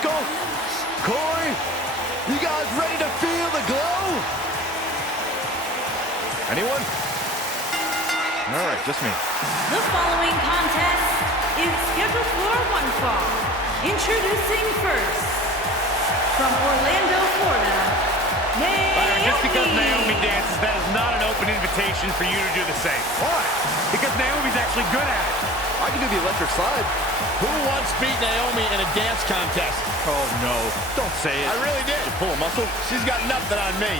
Michael, Corey, you guys ready to feel the glow? Anyone? All right, just me. The following contest is scheduled for one fall. Introducing first, from Orlando, Florida, Naomi. Just because Naomi dances, that is not an open invitation for you to do the same. Why? Because Naomi's actually good at it. I can do the electric slide. Who once beat Naomi in a dance contest? Oh, no. Don't say it. I really did. You pull a muscle? She's got nothing on me.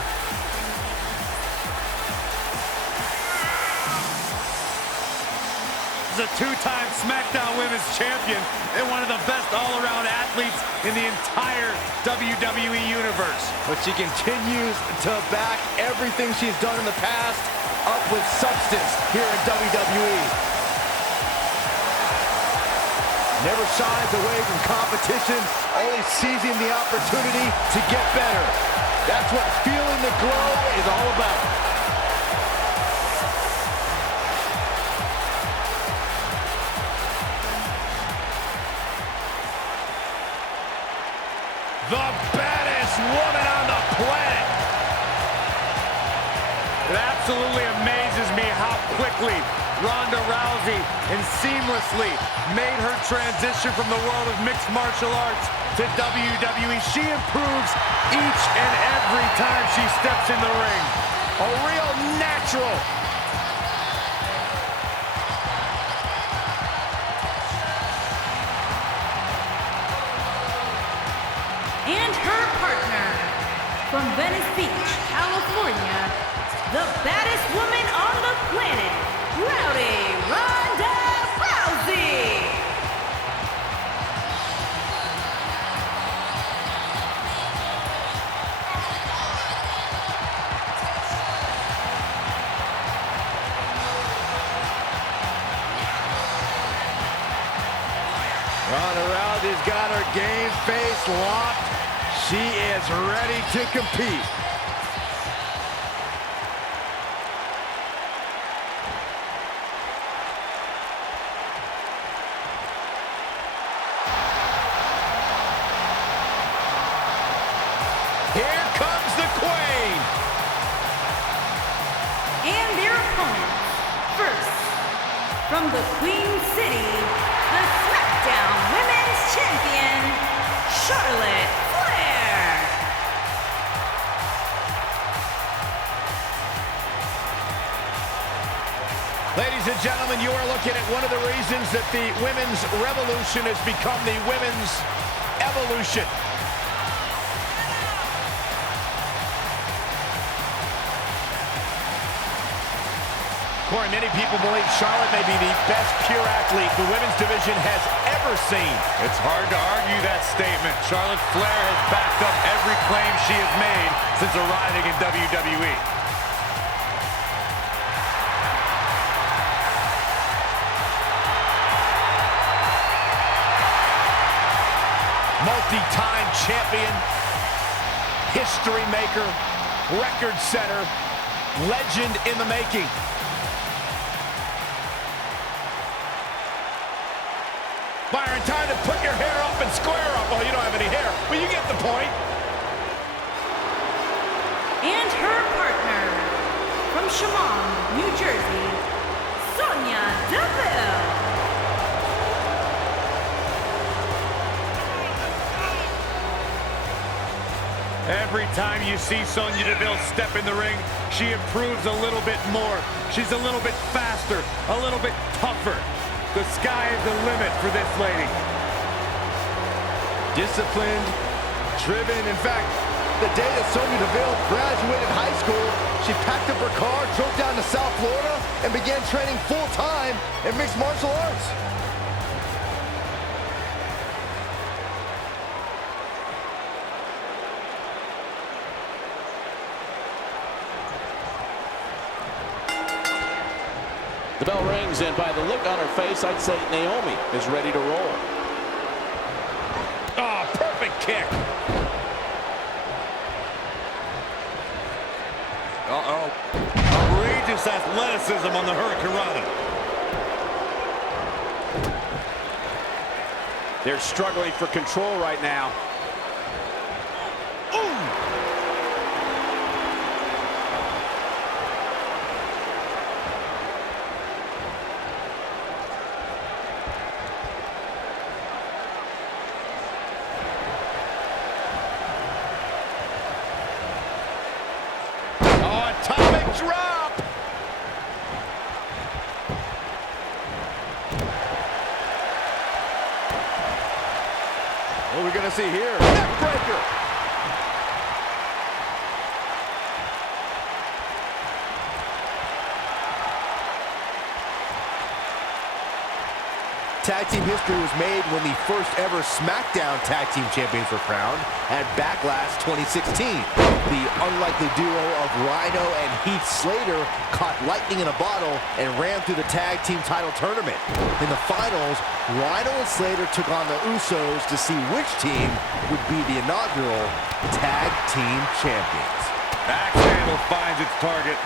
This is a two-time SmackDown Women's Champion and one of the best all-around athletes in the entire WWE Universe. But she continues to back everything she's done in the past up with substance here in WWE. Never shies away from competition, always seizing the opportunity to get better. That's what feeling the glow is all about. The baddest woman on the planet. It absolutely amazes me how quickly Ronda Rousey and seamlessly made her transition from the world of mixed martial arts to WWE. She improves each and every time she steps in the ring. A real natural. And her partner, from Venice Beach, California, the baddest woman on the planet, Ronda Rousey. Ronda Rousey's got her game face locked. She is ready to compete. Here comes the Queen. And their opponent, first, from the Queen City, the SmackDown Women's Champion, Charlotte Flair. Ladies and gentlemen, you are looking at one of the reasons that the women's revolution has become the women's evolution. Corey, many people believe Charlotte may be the best pure athlete the women's division has ever seen. It's hard to argue that statement. Charlotte Flair has backed up every claim she has made since arriving in WWE. Multi-time champion, history maker, record setter, legend in the making. Byron, time to put your hair up and square up. Well, you don't have any hair, but you get the point. And her partner, from Chemung, New Jersey, Sonya Deville. Every time you see Sonya Deville step in the ring, she improves a little bit more. She's a little bit faster, a little bit tougher. The sky is the limit for this lady. Disciplined, driven. In fact, the day that Sonya Deville graduated high school, she packed up her car, drove down to South Florida, and began training full-time in mixed martial arts. The bell rings, and by the look on her face, I'd say Naomi is ready to roll. Oh, perfect kick. Uh-oh. Outrageous athleticism on the Hurricanrana. They're struggling for control right now. drop. What are we going to see here? Neckbreaker. Tag team history was made when the first ever SmackDown Tag Team Champions were crowned at Backlash 2016. The unlikely duo of Rhino and Heath Slater caught lightning in a bottle and ran through the tag team title tournament. In the finals, Rhino and Slater took on the Usos to see which team would be the inaugural Tag Team Champions. Axe handle finds its target.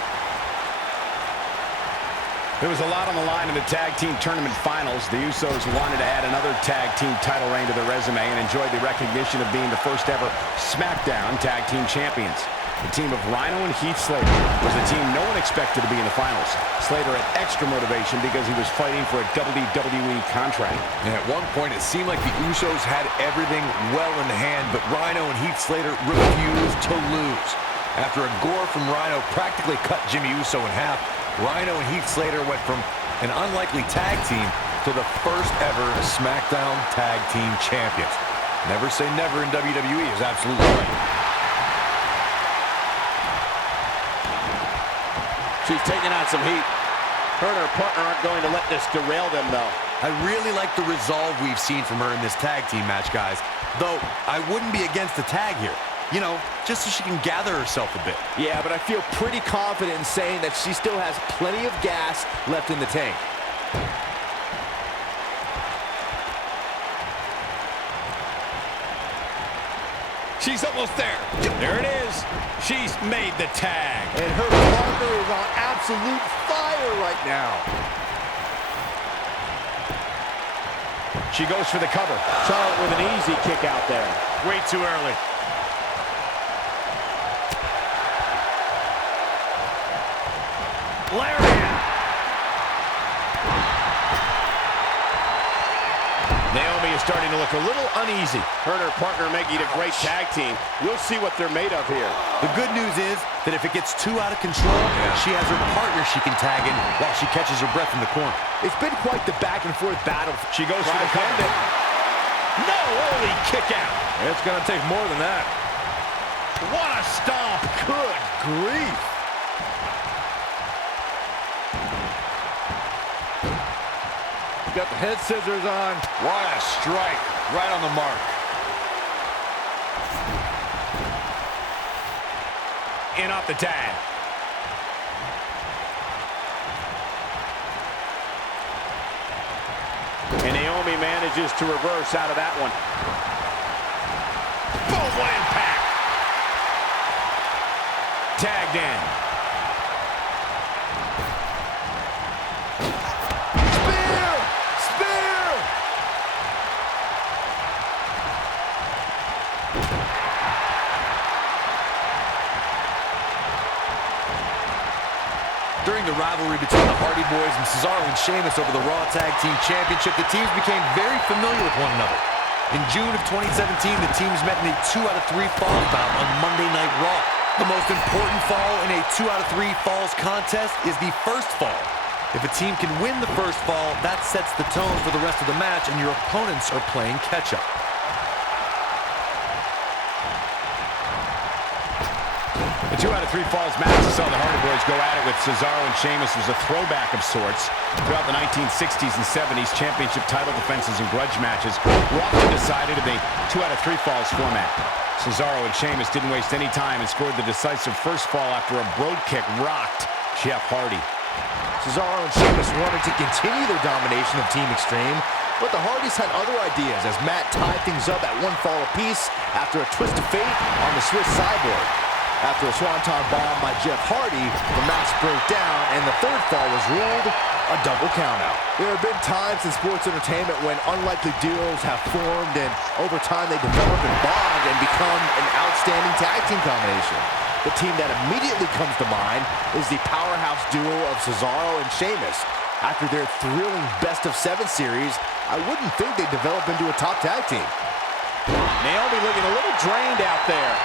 There was a lot on the line in the tag team tournament finals. The Usos wanted to add another tag team title reign to their resume and enjoyed the recognition of being the first ever SmackDown Tag Team Champions. The team of Rhino and Heath Slater was the team no one expected to be in the finals. Slater had extra motivation because he was fighting for a WWE contract. And at one point, it seemed like the Usos had everything well in hand, but Rhino and Heath Slater refused to lose. After a gore from Rhino practically cut Jimmy Uso in half, Rhino and Heath Slater went from an unlikely tag team to the first ever SmackDown Tag Team Champions. Never say never in WWE is absolutely right. She's taking on some heat. Her and her partner aren't going to let this derail them, though. I really like the resolve we've seen from her in this tag team match, guys. Though, I wouldn't be against the tag here. You know, just so she can gather herself a bit. Yeah, but I feel pretty confident in saying that she still has plenty of gas left in the tank. She's almost there. There it is. She's made the tag. And her partner is on absolute fire right now. She goes for the cover. Charlotte with an easy kick out there. Way too early. Lariat. Naomi is starting to look a little uneasy. Her and her partner making a great tag team. We'll see what they're made of here. The good news is that if it gets too out of control, she has her partner she can tag in while she catches her breath in the corner. It's been quite the back and forth battle. She goes for the cover. No, early kick out. It's going to take more than that. What a stomp. Good grief. Got the head scissors on. What a strike. Right on the mark. In off the tag. And Naomi manages to reverse out of that one. Boom, what impact. Tagged in. During the rivalry between the Hardy Boys and Cesaro and Sheamus over the Raw Tag Team Championship, the teams became very familiar with one another. In June of 2017, the teams met in a 2 out of 3 falls bout on Monday Night Raw. The most important fall in a 2 out of 3 falls contest is the first fall. If a team can win the first fall, that sets the tone for the rest of the match, and your opponents are playing catch-up. The 2 out of 3 falls match saw the Hardy Boys go at it with Cesaro and Sheamus was a throwback of sorts. Throughout the 1960s and 70s, championship title defenses and grudge matches were often decided in the 2 out of 3 falls format. Cesaro and Sheamus didn't waste any time and scored the decisive first fall after a brogue kick rocked Jeff Hardy. Cesaro and Sheamus wanted to continue their domination of Team Extreme, but the Hardys had other ideas as Matt tied things up at 1 fall apiece after a twist of fate on the Swiss Cyborg. After a swanton bomb by Jeff Hardy, the match broke down, and the 3rd fall was ruled a double countout. There have been times in sports entertainment when unlikely duos have formed, and over time they develop and bond and become an outstanding tag team combination. The team that immediately comes to mind is the powerhouse duo of Cesaro and Sheamus. After their thrilling best-of-7 series, I wouldn't think they'd develop into a top tag team. Naomi looking a little drained out there.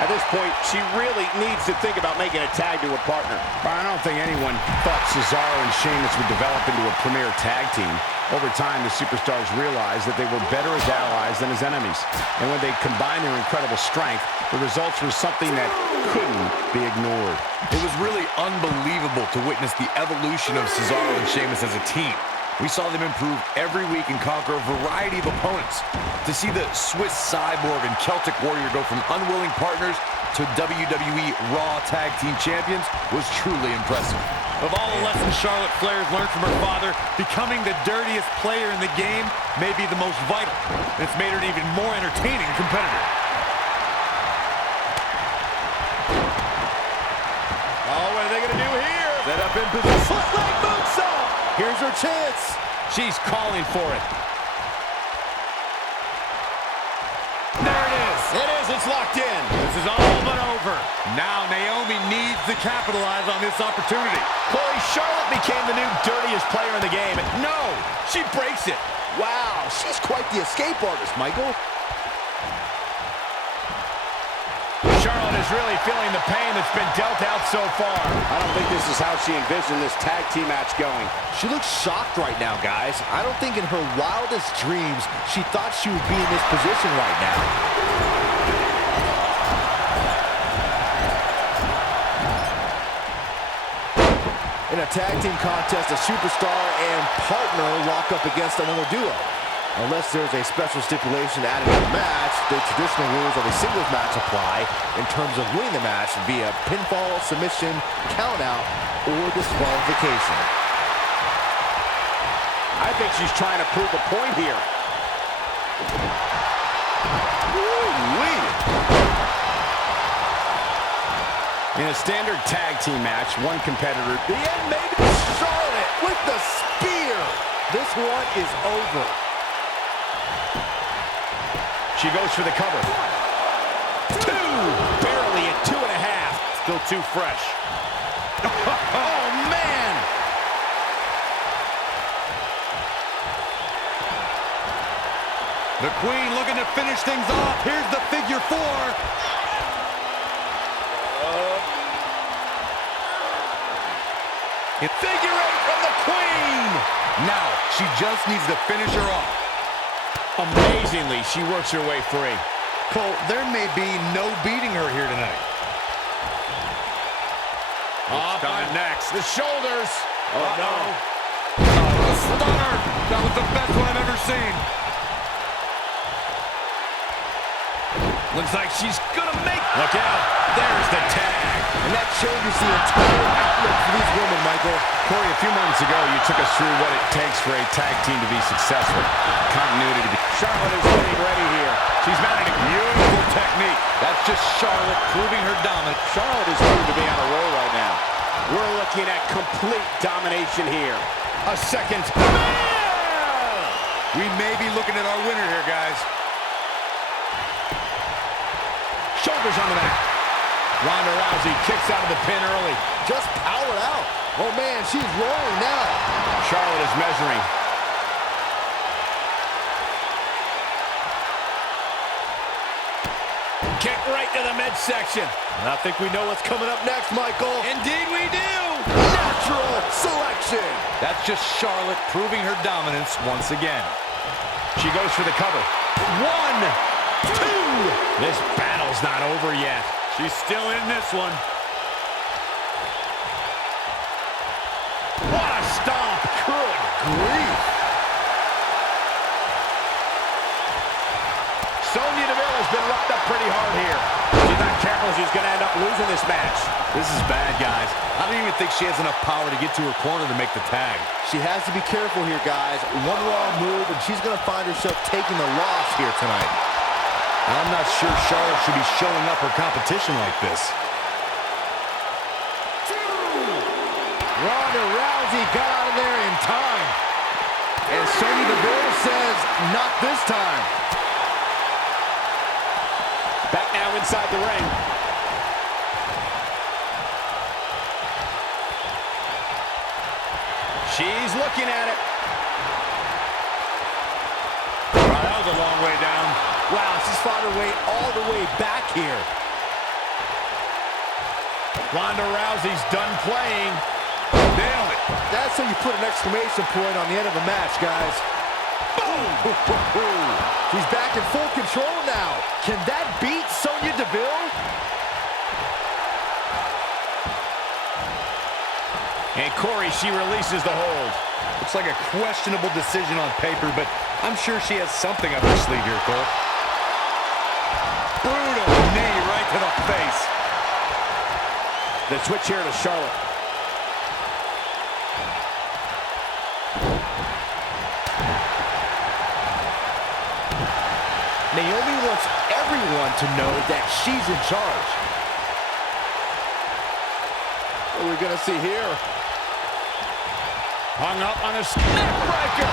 At this point, she really needs to think about making a tag to her partner. I don't think anyone thought Cesaro and Sheamus would develop into a premier tag team. Over time, the superstars realized that they were better as allies than as enemies. And when they combined their incredible strength, the results were something that couldn't be ignored. It was really unbelievable to witness the evolution of Cesaro and Sheamus as a team. We saw them improve every week and conquer a variety of opponents. To see the Swiss Cyborg and Celtic Warrior go from unwilling partners to WWE Raw Tag Team Champions was truly impressive. Of all the lessons Charlotte Flair has learned from her father, becoming the dirtiest player in the game may be the most vital. And it's made her an even more entertaining competitor. Oh, what are they going to do here? Set up in position. Foot leg moonsault. Here's her chance. She's calling for it. There it is. It is. It's locked in. This is all but over. Now Naomi needs to capitalize on this opportunity. Corey, Charlotte became the new dirtiest player in the game. No, she breaks it. Wow, she's quite the escape artist, Michael. Charlotte is really feeling the pain that's been dealt out so far. I don't think this is how she envisioned this tag team match going. She looks shocked right now, guys. I don't think in her wildest dreams she thought she would be in this position right now. In a tag team contest, a superstar and partner lock up against another duo. Unless there's a special stipulation added to the match, the traditional rules of a singles match apply in terms of winning the match via pinfall, submission, countout, or disqualification. I think she's trying to prove a point here. Woo-wee. In a standard tag team match, one competitor... The end may be Charlotte with the spear. This one is over. She goes for the cover. 2. Barely at 2.5. Still too fresh. Oh, man. The Queen looking to finish things off. Here's the figure 4. Figure 8 from the Queen. Now, she just needs to finish her off. Amazingly, she works her way free. Cole, there may be no beating her here tonight. Up on next. The shoulders. Oh, no. Oh, stunner. That was the best one I've ever seen. Looks like she's gonna make... Look out. There's the tag. And that changes the entire outlook for these women, Michael. Corey, a few moments ago, you took us through what it takes for a tag team to be successful. Continuity to be... Charlotte is getting ready here. She's mounting a beautiful technique. That's just Charlotte proving her dominance. Charlotte is going to be on a roll right now. We're looking at complete domination here. A second. We may be looking at our winner here, guys. Shoulders on the mat. Ronda Rousey kicks out of the pin early. Just powered out. Oh, man, she's rolling now. Charlotte is measuring. Kick right to the midsection. And I think we know what's coming up next, Michael. Indeed we do. Natural selection. That's just Charlotte proving her dominance once again. She goes for the cover. 1, 2. This battle's not over yet. She's still in this one. What a stomp. Good grief. Sonya Deville has been rocked up pretty hard here. She's not careful, she's going to end up losing this match. This is bad, guys. I don't even think she has enough power to get to her corner to make the tag. She has to be careful here, guys. One wrong move, and she's going to find herself taking the loss here tonight. I'm not sure Charlotte should be showing up her competition like this. 2. Ronda Rousey got out of there in time. And Sonya Deville says, not this time. Back now inside the ring. She's looking at it. Wow, that was a long way down. Wow, she's fought her way all the way back here. Ronda Rousey's done playing. Nailed it. That's how you put an exclamation point on the end of a match, guys. Boom! She's back in full control now. Can that beat Sonya Deville? And Corey, she releases the hold. Looks like a questionable decision on paper, but I'm sure she has something up her sleeve here, Cole. Brutal knee right to the face. The switch here to Charlotte. Naomi wants everyone to know that she's in charge. What are we going to see here? Hung up on a neckbreaker.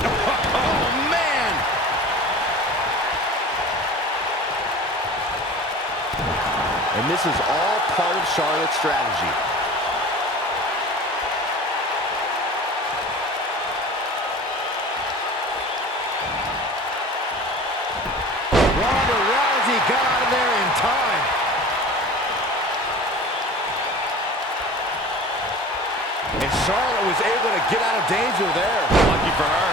Oh, man! And this is all part of Charlotte's strategy. Ronda Rousey got out of there in time. And Charlotte was able to get out of danger there. Lucky for her.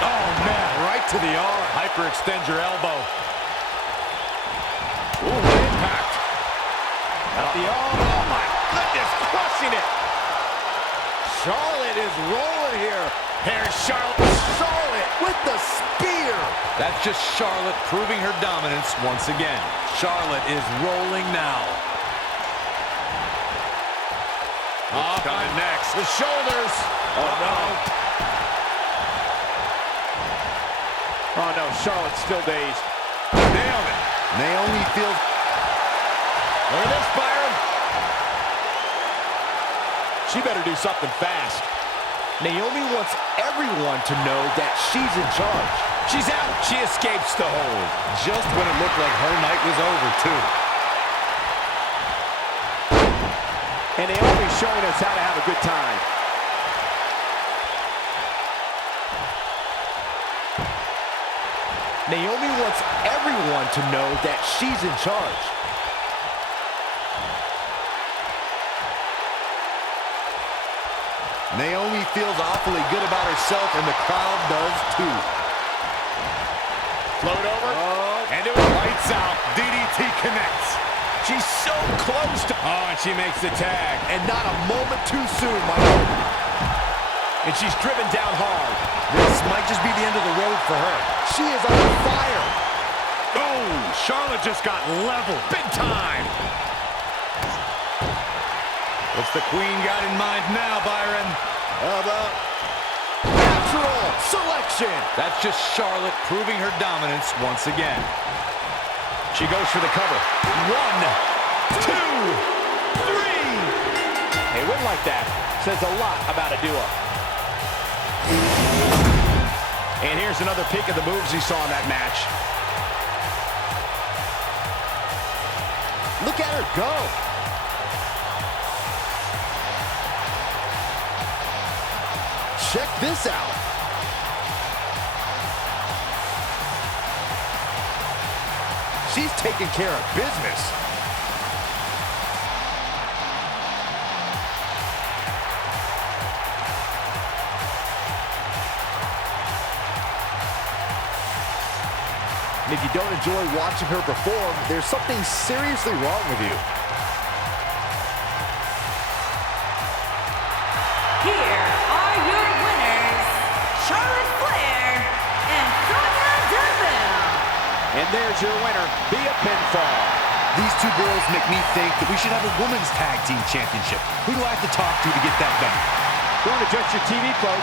Oh, man, right to the arm. Hyperextend your elbow. Ooh, what impact. At the arm. Oh, my goodness, crushing it. Charlotte is rolling here. Here's Charlotte. Charlotte with the spear. That's just Charlotte proving her dominance once again. Charlotte is rolling now. What's coming next? The shoulders. Oh, no. Oh, no, Charlotte's still dazed. Nailed it. Naomi feels... Look at this, Byron. She better do something fast. Naomi wants everyone to know that she's in charge. She's out. She escapes the hold. Just when it looked like her night was over, too. And Naomi's showing us how to have a good time. Naomi wants everyone to know that she's in charge. Naomi feels awfully good about herself, and the crowd does too. Float over. And it lights out. DDT connects. She's so close to... Oh, and she makes the tag. And not a moment too soon, Michael. And she's driven down hard. This might just be the end of the road for her. She is on fire. Oh, Charlotte just got leveled. Big time. What's the queen got in mind now, Byron? How about natural selection? That's just Charlotte proving her dominance once again. She goes for the cover. 1, 2, 3. A win like that says a lot about a duo. And here's another peek of the moves he saw in that match. Look at her go. Check this out. She's taking care of business. And if you don't enjoy watching her perform, there's something seriously wrong with you. Here are your winners, Charlotte Flair and Sonya Deville. And there's your winner via pinfall. These two girls make me think that we should have a women's tag team championship. Who do I have to talk to get that done? Don't adjust your TV, folks.